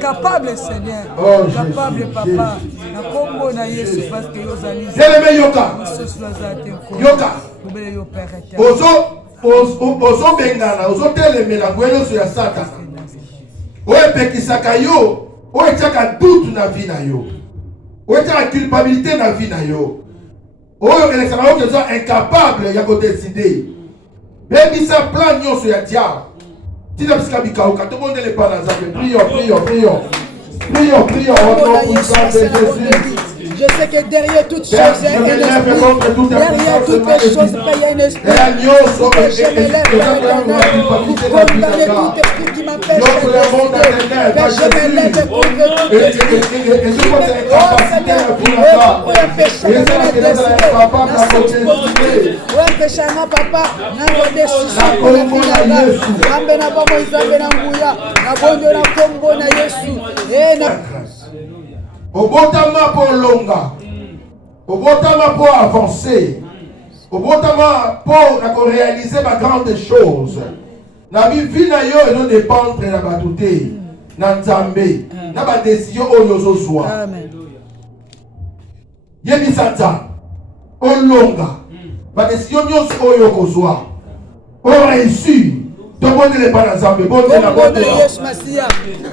Capable, Seigneur. Oh, capable, Papa. Na kombo na Yesu parce que yo zali. Bien-aimé Yoka. Yoka. Ozo bengana, ozo telemela ngwelo so ya sata. Oye pekisaka yo, oye tiaka doute na vie na yo. Oye tiaka culpabilité na vie na yo. Oye elekisaka yo kezo incapable ya ko décider. Bebi sa plan nyonso ya diable. Tina bisika bikauka, tout le monde n'est pas dans ça. Prions, au nom puissant de Jésus. Je sais que derrière toute chose, il y a un esprit. Derrière toutes les choses, il y a un esprit. Que je me lève pour condamner tout esprit qui m'empêche de décider. Que je me lève contre tout esprit. Oh Seigneur, pour empêcher de décider. Pour empêcher papa, n'a décision pour la vie. Rambe na bomo Nzambe na nguya. Na bondo na kombo na Yesu. Obotama pour longa, obotama pour avancer, obotama pour réaliser ma grande chose. Na vie na yo et non dépendre de la batute, na Nzambe, na ba décision o yozo soa. Amen. Yebi santa, o longa, ba décision nyos o yoko soa, o réussi, Yes, Massia.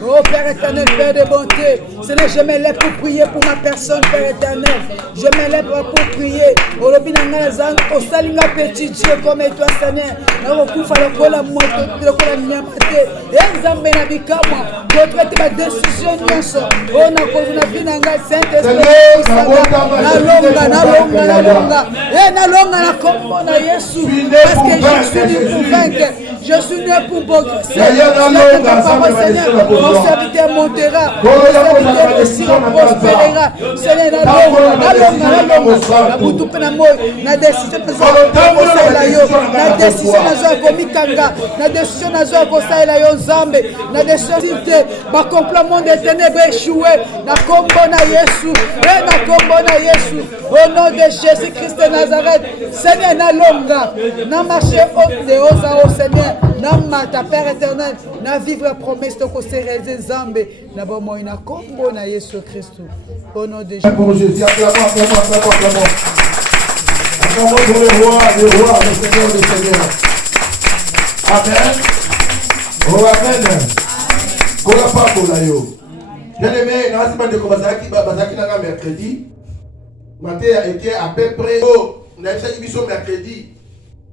Oh Père éternel, Père de bonté. Seigneur, je me lève pour prier pour ma personne, Père éternel. Je me lève pour prier. Au Robinangazan, au Salinga petit Dieu comme toi, Seigneur. Nous pouvons faire le col à moi, le col à Niamate. Exemple, Nabikama. Votre ma décision, on a posé la vie dans la Saint-Esprit. Nalonga. Et Nalonga, la combo na Yesu. Parce que je suis né pour vaincre. Je suis né pour progresser. Mon serviteur montera. Mon serviteur réussira, prospérera. Seigneur, na décision na décision nazo komikanga, na décision nazo kosaela yo Nzambe, na décision de ba complot des ténèbres échoué, na kombo na Yesu, na kombo na Yesu, au nom de Jésus-Christ de Nazareth. Seigneur, na longa, na marcher au Seigneur, na mata Père éternel, na vivre la promesse de réaliser Nzambe, na bomo ina kombo na Yesu Christ. Au nom de Jésus. Pour Jésus, acclamons. Acclamons pour le roi, le Seigneur, le Seigneur. Amen. Oh, amen. Kola pa kola yo. Bien aimé, nasi bande ko bazaki na mercredi. Maté était à peu près na bisa biso mercredi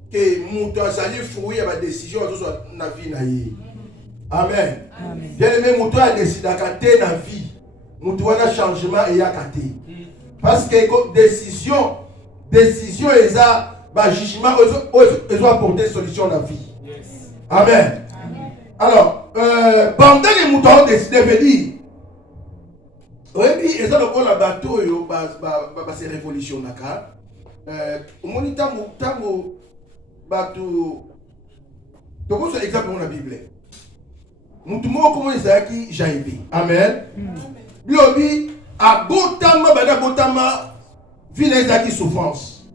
que muto asali fruit ya ba décision soit na vie na ye. Amen. Bien aimé, muto a décidé d'acater na vie. Muto wana changement et yakate. Parce que décision et ça ba jugement ils ont apporté solution à la vie. Amen. Alors, pendant que nous avons décidé de dire, oui, et ça, le bateau, c'est révolution. Au moins, bateau, donc, c'est exemple dans la Bible. Nous avons commencé à qui Jaïbi. Amen. Lui, à Botama, ville qui souffrance.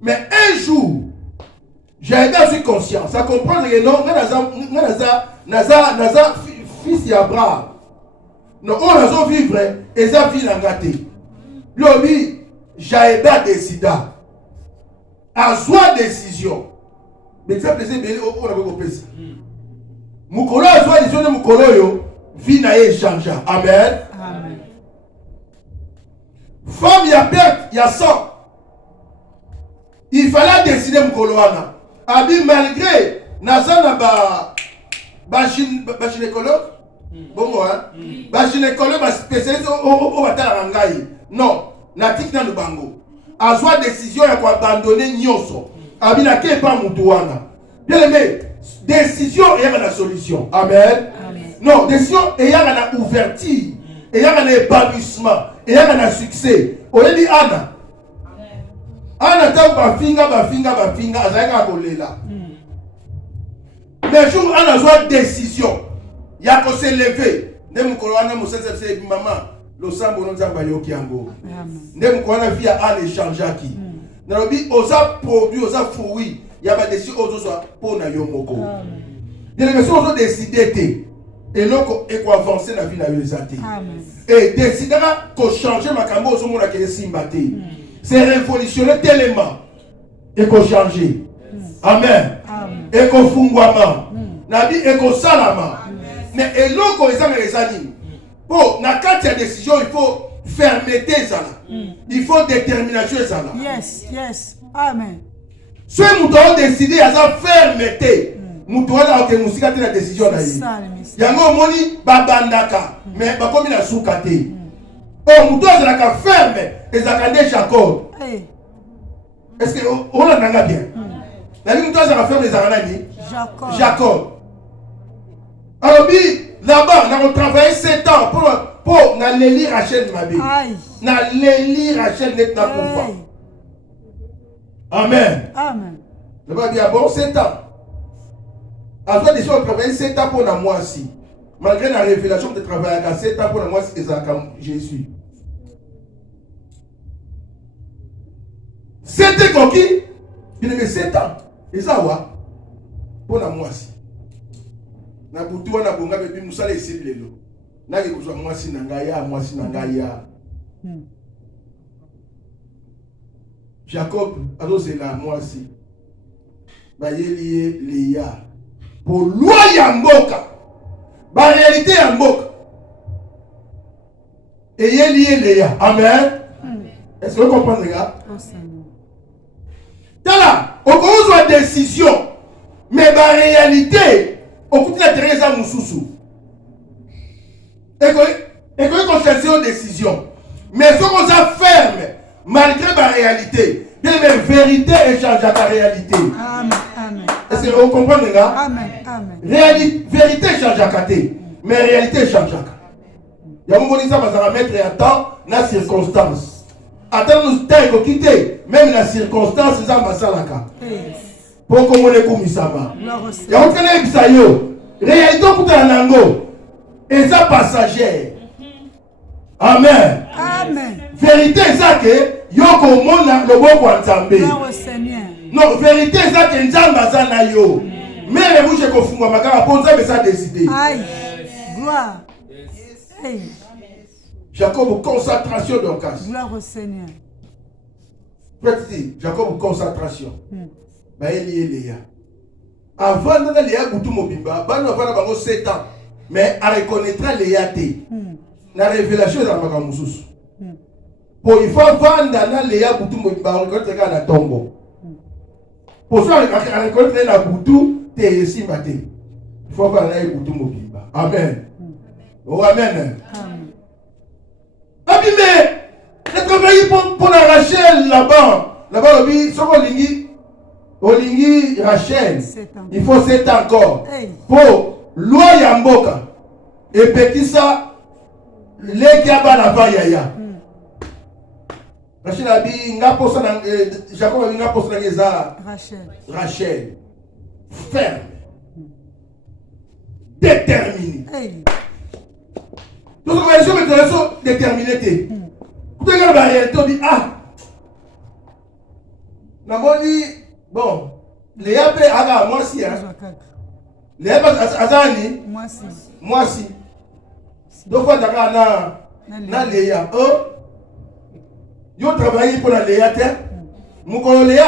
Mais un jour, j'ai eu conscience, à comprendre que non, Naza, fils d'Abraham, non, on a vivre et ça vit en gâté. Lui, j'ai décidé à soi décision. Mais ça plaisir, on a beaucoup plus. Mukolo a soi décision de Mukolo yo, vie n'a échangé. Amen. Femme, il y a perte, il y a sang. Il fallait décider Mukolo ana. Abi malgré Nazana ba gynécologue bon hein ba gynécologue ba spécialiste au batala ngai non na tikna lubango azwa décision ya ko abandonner nyoso abi na ke pa mutu wana bien aimé décision et la solution amen non décision et la ouverture et la épanouissement et la succès oyebi ana ta bafinga azalaka kolela mais jour on a besoin décision il y a qu'on se lever ne mukolo wana musese se maman lo sambo no nzamba yoki yango ne mukolo wana via al échangeaki na lobi oza produit oza fruit il y a ba décision ozo soit pour na yo moko bien les gens ont décidé et loko et ko avancer la vie na yo ezate et décider ko changer makambo ozo mona ke simbate c'est révolutionner tellement et qu'on change. Amen. Et qu'on fungwama. Nabi et qu'on salama. Mais et l'eau qu'on les anime. Pour na quand il y a décision, il faut fermeté ça. Il faut détermination ça. Yes. Amen. Ce nous avons décidé à ça fermeté. Nous devons avoir que nous signifions la décision là. Yango moni babandaka mais ba comme la soukate. Oh, nous devons la ferme et ça Jacob. Est-ce que on a bien? La vie nous devons la ferme les aranani. Jacob. Alors là-bas, nous avons travaillé 7 ans pour na leli Rachel mabi. Na leli Rachel net na pouvoir. Amen. Là-bas bien bon 7 ans. Alors déjà on travaille 7 ans pour moi aussi. Malgré la révélation de travail à 7 ans pour moi c'est comme Jésus. C'était coquille, il avait 7 ans. Et ça va pour moi aussi. Na butu wana bonga bebi musala esili lelo. Na ke kozwa mwasi na ngaya. Jacob azozela mwasi. Bayeli Léa. pour loi Yamboka, la réalité Yamboka. Et il y a lié. Amen. Est-ce que vous comprenez, gars? Tala, on cause une décision, mais la réalité, on coûte la Teresa Moussoussou. Et qu'on cherche une décision. Mais ce qu'on a ferme, malgré la réalité, bien la vérité échange à la réalité. Amen. Est-ce que vous comprenez, les gars? Amen. Vérité change à côté, mais réalité change à côté. Il y a un moment où ça va mettre un temps dans la circonstance. Attends, nous t'avons quitté, même la circonstance, ça va s'alaka. Pour qu'on ait comme ça va. Il y a un canal qui réalité pour ta langue, et ça passager. Amen. Vérité, ça que yoko mona le bon kwanzambe. Non, vérité, ça que nzamba zana yo. Mais les bouches qu'on fout, ma cara, pour ça, mais ça décidé. Aïe, gloire. Jacob, concentration dans le cas. Gloire au Seigneur. Petit, Jacob, concentration. Avant de Léa Boutou Mobimba, il va 7 ans. Mais elle reconnaîtra Léa T. La révélation est dans le Moussous. Pour il faut vendre Léa Boutou Mobimba, on reconnaîtra la tombe. Pour ça, elle reconnaîtra la Boutou, t'es ici maté. Il faut vendre Léa Boutou Mobimba. Amen. Oh, amen. Mais j'ai travaillé pour la Rachel là-bas. Là-bas, Olingi Rachel. Il faut 7 ans encore. Pour loi Yamboka. Et petit ça, les Kiaba la Vayaya. Rachel a dit, Jacob a dit, Rachel. Ferme. Déterminé. Donc, les gens sont déterminés. Vous regardez la réalité, on dit, bon, les AP, moi aussi, les AP, Azani, moi aussi. Donc, on a Léa. Ils ont travaillé pour la Léa. Mon Léa,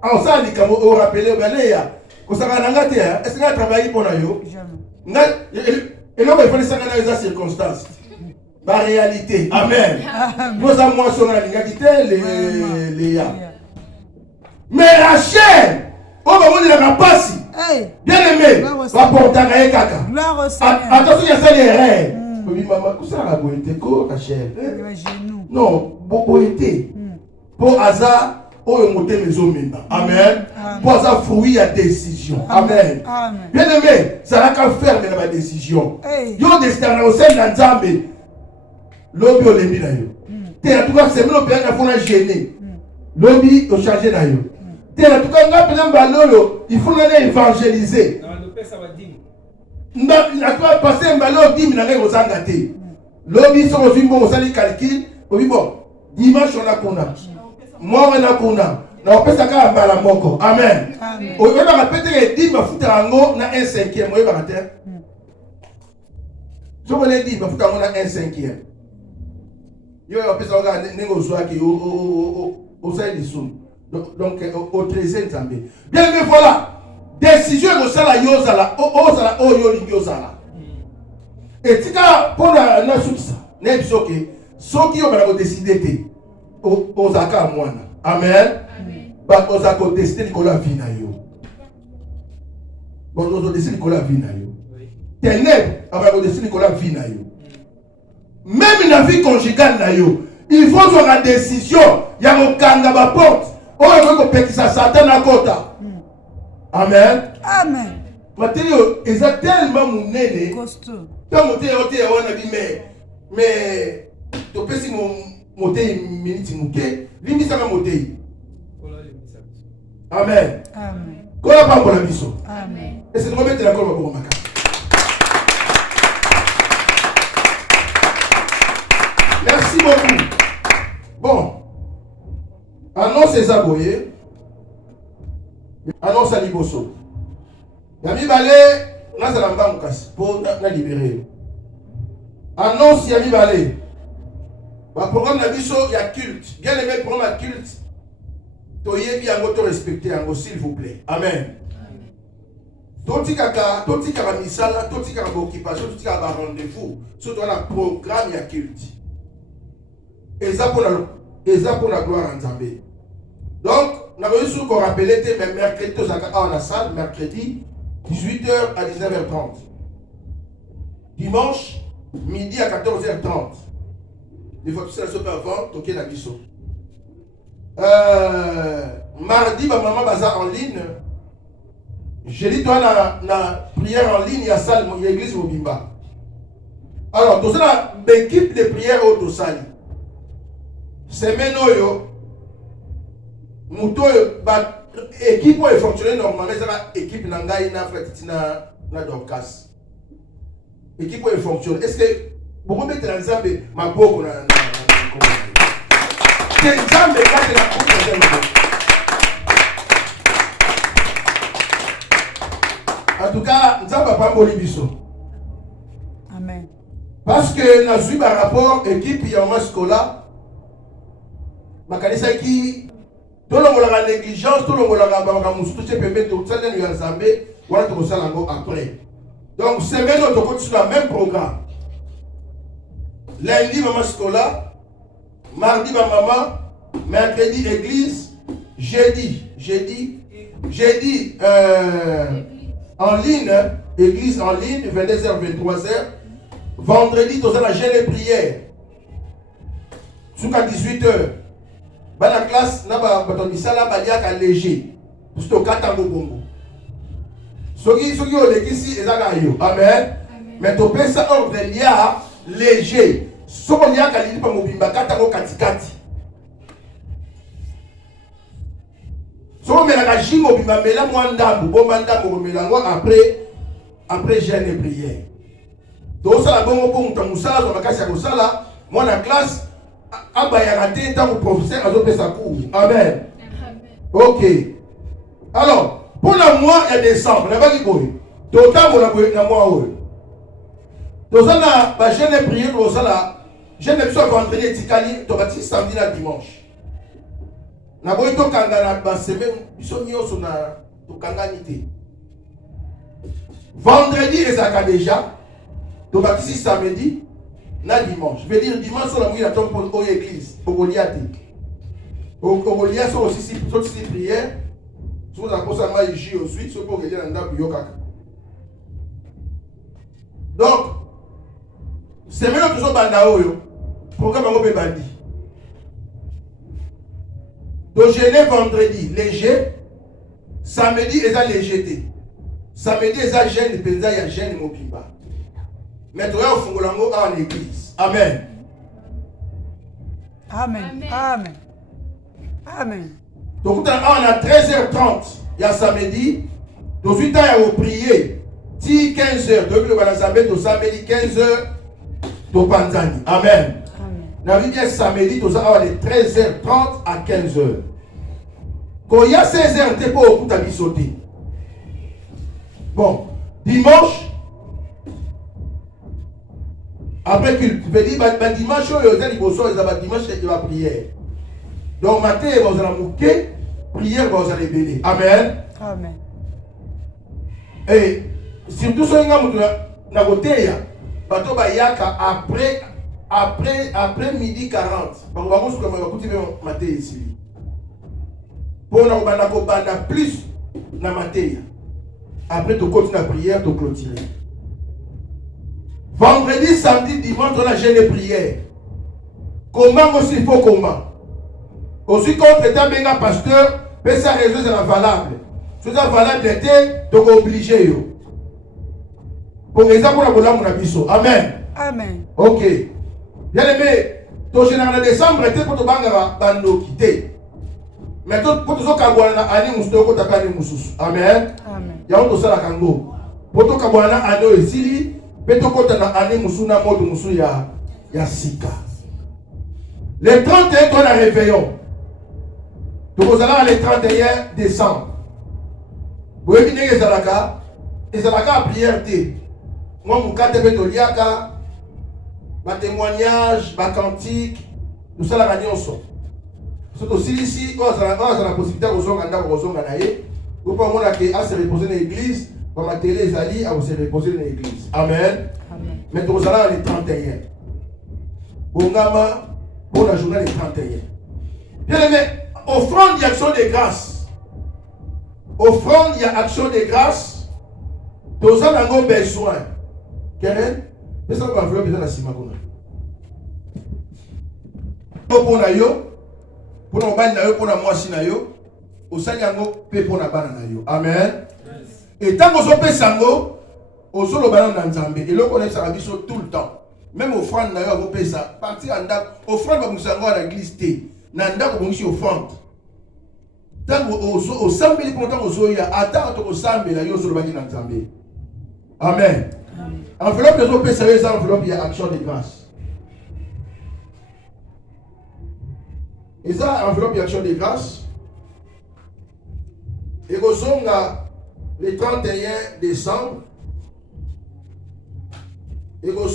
on s'est dit, comme on rappelle, Léa, est-ce qu'on a travaillé pour la Yo? Et là, il faut les dans circonstances. La réalité. Amen. Nous avons moissonné la l'égalité, Léa. Mais Rachel, on va vous dire la passe. Bien aimé, va porter un caca. Attention, il y a ça les rêves. Oui, maman, où ça la beauté, Rachel? Non, beauté. Pour hasard. Amen. Pour ça, fruit à décision. Amen. Bien aimé, ça n'a qu'à faire la décision. Yo destin au sein de Nzambe. Lobby au lembi na yo. T'es en tout cas, c'est même bien qu'on a gêné. Lobby au chargé na yo. T'es en tout cas, on a besoin de lolo. Il faut aller évangéliser. On a passé un ballon 10 000 ans aux Angaté. Lobby sur le film, on s'est calcul. Bon, dimanche on a qu'on a. Moi, on a qu'on a. On peut s'accorder à la moko. Amen. On va répéter les 10 ma foutre en na 1/5. Moi, va rater. Je vous l'ai dit, ma foutre en na 1/5. Yo, on peut s'accorder négocier qui au sein du soum. Donc, au 13e Zambé. Bien, mais voilà. Décision de ça, la yozala, yozala. Et si tu as pour la source, n'est-ce pas que ceux qui ont décidé aux accords moi. Amen. Bah, aux accords décidé Nicolas Vinayo. Bon, nous avons décidé Nicolas Vinayo. Ténèbres, avec décidé Nicolas Vinayo. Même dans la vie conjugale, il faut avoir la décision. Il y a un kanga ma porte. Oh, il faut que ça Satan à côté. Amen. Amen. Matériau, ils ont tellement mon nez. Costaud. Tant mon thé, on a dit, mais, tu peux si mon thé, minute, mon thé, limite ça mon thé. Amen. Amen. Qu'on a pas pour la mission. Amen. Et c'est de remettre la colle pour ma carte. Merci beaucoup. Bon. Annonce les aboyés. Annonce à Liboso. Yami Balé, là c'est la banque pour la libérer. Annonce Yami Balé. Le programme de la mission, il y a culte. Bien aimé le programme de culte. Toyé bien, on respecter, s'il vous plaît. Amen. totikaka misala, totikaka occupation, totikaka rendez-vous, surtout un programme ya culte. Et ça pour la gloire en Zambé. Donc, nous avons eu qu'on rappelait mais mercredi, on a la salle, mercredi, 18h à 19h30. Dimanche, midi à 14h30. Il faut que ça soit avant, toquer la biseau. Mardi, ma maman baza en ligne. Jeudi, toi, la prière en ligne, il y a salle, il y a l'église Mobimba. Alors, tout ça, l'équipe de prière au Tosali. Semaine oyo, équipe est fonctionner normalement, c'est l'équipe Nangaï na Fratitina na Dorcas. L'équipe est fonctionner. Est-ce que vous pouvez mettre dans Zambé ma boque na c'est Zambé quand c'est la en tout cas, Zambé pas Bolibiso. Amen. Parce que nous avons un rapport équipe Yama Scola. Makanisa qui tout le monde a négligence, tout le monde a moussouche permet de ça nous en Zambé, voilà tout ça après. Donc semaine on continue sur le même programme. Lundi maman scola, mardi ma maman, mercredi église, jeudi en ligne, église en ligne 22h 23h. Vendredi tout ça la jeûne et prière. Jusqu'à 18h. Dans la classe, na ba misala baliaka léger. Puisque kata bongo. Soki olekisi ezaka yo. Amen. Mais to pesa ordre lia léger. Soko liaka lili pa mobimba kata ko katikati. Soko melaka jingo bimba mela mwandambu, bomba ndambu melango après jeûne et prière. Donc ça la bongo bongo tamusala zo makasi ya kosala moi na classe abayarate tant que professeur a donné sa cours. Amen. Ok. Alors, pour le mois de décembre, on n'a pas dit quoi. D'autant qu'on a eu un mois. Donc, on a la jeune prière, on a jeune besoin vendredi et tikali, on a dit samedi et dimanche. On a eu tout kangana la semaine, ils sont mis sur la kanganité. Vendredi, ils ont déjà, on a dit samedi. Na dimanche. Je veux dire dimanche on a mis la tombe pour l'église. Pour Goliath. Au Goliath sont aussi prières. Sur la cause à maïji aussi. Sur pour regarder dans la biokaka. Donc, c'est même toujours bandaoyo. Programme à mon bandi. Donc jeûner vendredi léger. Samedi ils ont légèreté. Samedi ils ont jeûne. Il y a jeûne mobimba. Maintenant, on fait en église. Amen. Amen. Amen. Amen. Donc, on a 13h30, il y a samedi. Donc, il y a prier. 15h, donc le samedi, 15h, de Panzani. Amen. Amen. Nous avons samedi, nous avons de 13h30 à 15h. Quand il y a 16h, tu peux au sauter. Bon, dimanche. Après culte, tu peux dire, dimanche, il y a dimanche, il y a prière. Donc, matin, vous allez mouquer, prière, vous allez bénir. Amen. Amen. Et surtout, si vous avez après midi 40, vous allez matin ici. Pour nous avoir plus na matin. Après, tu continues la prière, tu clôtures. Vendredi, samedi, dimanche, on a jeûne et prière. Comment aussi il faut comment? Aussi, quand tu es un pasteur, mais sa raison c'est la valable. Si c'est valable, tu es obligé. Pour exemple, on a mon abisso. Amen. Amen. Ok. Bien aimé, ton général de décembre était pour te bando quitter. Mais pour te kabwana ani mustoko takani mususu. Amen. Amen. Ya on to sala kango. Pour te kabwana ano esili. Petokota na année musuna moto musu ya sika. Le 31 on a réveillon. Donc allons le 31 décembre. Vous voyez bien les alaka prière té. Moi mon carte betoliaka ma témoignage, ma cantique, tout ça la réunion. C'est aussi ici on a la possibilité de zonga na ye. Vous pouvez voir que à se reposer dans l'église. Comme la télé, ils allaient à vous se reposer dans l'église. Amen. Mais nous allons les 31. Bongama, pour la journée des 31. Bien aimé, offrande, il y a action de grâce. Offrande, il y a action de grâce. Nous avons besoin. Keren, mais ça va envelopper dans la simagona. Pour na yo, pour na bana yo, pour na mwasi na yo, osali yango pe pour na bana na yo. Amen. Et tant que vous sango, au solo bana na nzambe, et l'on connaît ça tout le temps. Même offrande na yo vous pesa, partir en dak, offrande ba musango à l'église té, na ndako bongi offrande. Tant au sambeli pour tant au ya, attends to sambe na yo solo bana na nzambe. Amen. Enveloppe les autres pesa, les enveloppes il y a action de grâce. Et ça, enveloppe d'action de grâce. Et vous le 31 décembre. Et vous